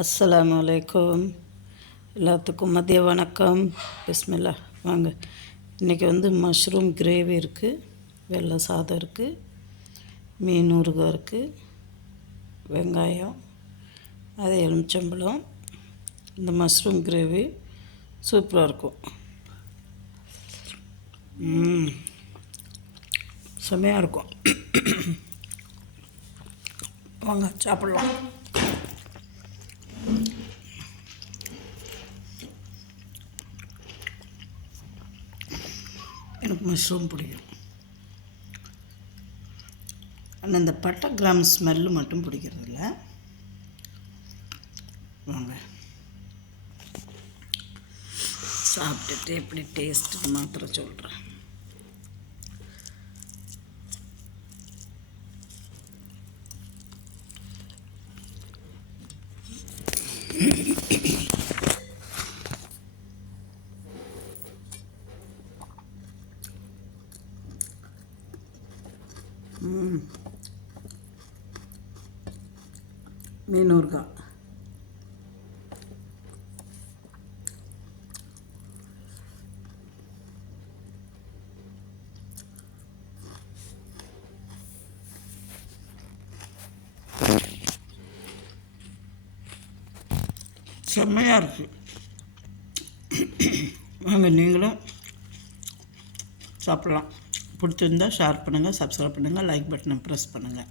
அஸ்ஸலாமு அலைக்கும். எல்லாத்துக்கும் மதிய வணக்கம். பிஸ்மில்லா. வாங்க, இன்றைக்கி மஷ்ரூம் கிரேவி இருக்குது, வெள்ளை சாதம் இருக்குது, மீன் ஊறுகாய் இருக்குது, வெங்காயம், அது எலுமிச்சம்பழம். இந்த மஷ்ரூம் கிரேவி சூப்பராக இருக்கும். செம்மையாக இருக்கும். வாங்க சாப்பிட்லாம். எனக்கு மஷ்ரூம் பிடிக்கும், ஆனால் இந்த பட்டை கிராம் ஸ்மெல்லு மட்டும் பிடிக்கிறதில்ல. வாங்க சாப்பிட்டுட்டு எப்படி டேஸ்ட்டு மாத்திரம் சொல்கிறேன். மீன் ஊறுகாய் செம்மையாக இருக்குது. வாங்க நீங்களும் சாப்பிட்லாம். பிடிச்சிருந்தால் ஷேர் பண்ணுங்கள், சப்ஸ்கிரைப் பண்ணுங்கள், லைக் பட்டனை ப்ரெஸ் பண்ணுங்கள்.